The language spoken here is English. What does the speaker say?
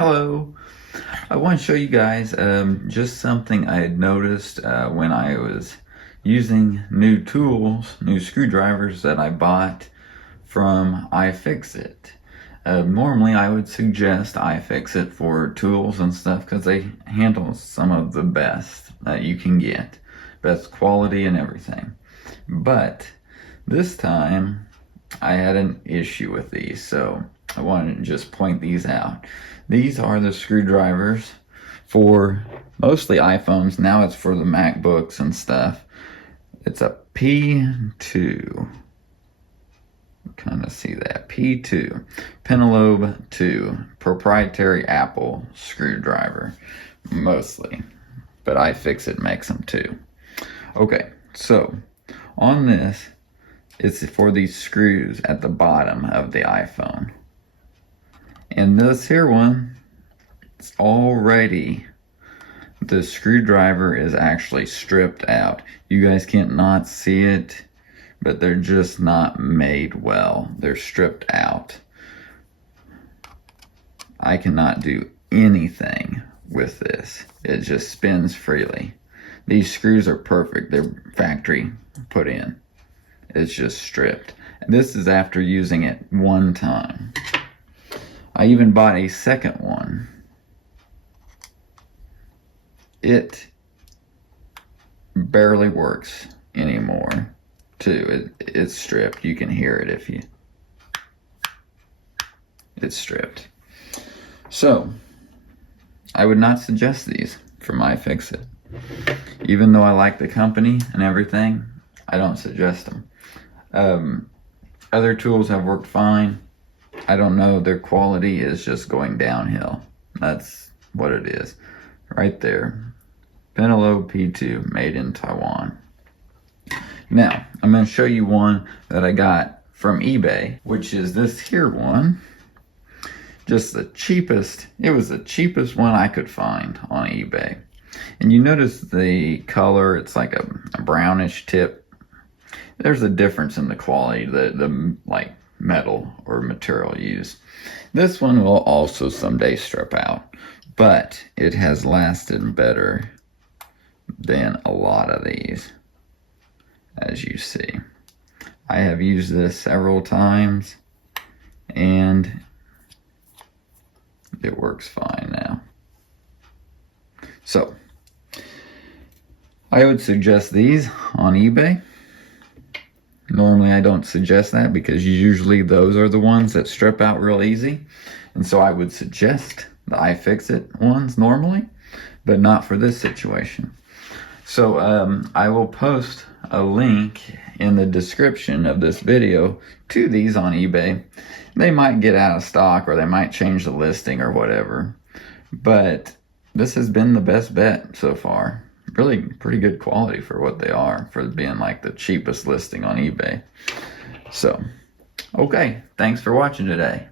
Hello. I want to show you guys just something I had noticed when I was using new tools, new screwdrivers that I bought from iFixit. Normally I would suggest iFixit for tools and stuff because they handle some of the best that you can get. Best quality and everything. But this time I had an issue with these, so I wanted to just point these out. These are the screwdrivers for mostly iPhones. Now it's for the MacBooks and stuff. It's a P2. Kind of see that. P2. Pentalobe P2. Proprietary Apple screwdriver. Mostly. But iFixit makes them too. Okay, so on this, it's for these screws at the bottom of the iPhone. And this here one, it's already, the screwdriver is actually stripped out. You guys can't not see it, but they're just not made well. They're stripped out. I cannot do anything with this. It just spins freely. These screws are perfect. They're factory put in. It's just stripped. And this is after using it one time. I even bought a second one. It barely works anymore, too. It's stripped. You can hear it if you... It's stripped. So, I would not suggest these from iFixit. Even though I like the company and everything, I don't suggest them. Other tools have worked fine. I don't know, their quality is just going downhill. That's what it is. Right there. Pentalobe P2, made in Taiwan. Now, I'm going to show you one that I got from eBay, which is this here one. Just the cheapest, it was the cheapest one I could find on eBay. And you notice the color, it's like a brownish tip. There's a difference in the quality, the like metal or material used. This one will also someday strip out, but it has lasted better than a lot of these, as you see. I have used this several times and it works fine now. So I would suggest these on eBay. Normally I don't suggest that because usually those are the ones that strip out real easy. And so I would suggest the iFixit ones normally, but not for this situation. So I will post a link in the description of this video to these on eBay. They might get out of stock or they might change the listing or whatever. But this has been the best bet so far. Really pretty good quality for what they are, for being like the cheapest listing on eBay. So, okay, thanks for watching today.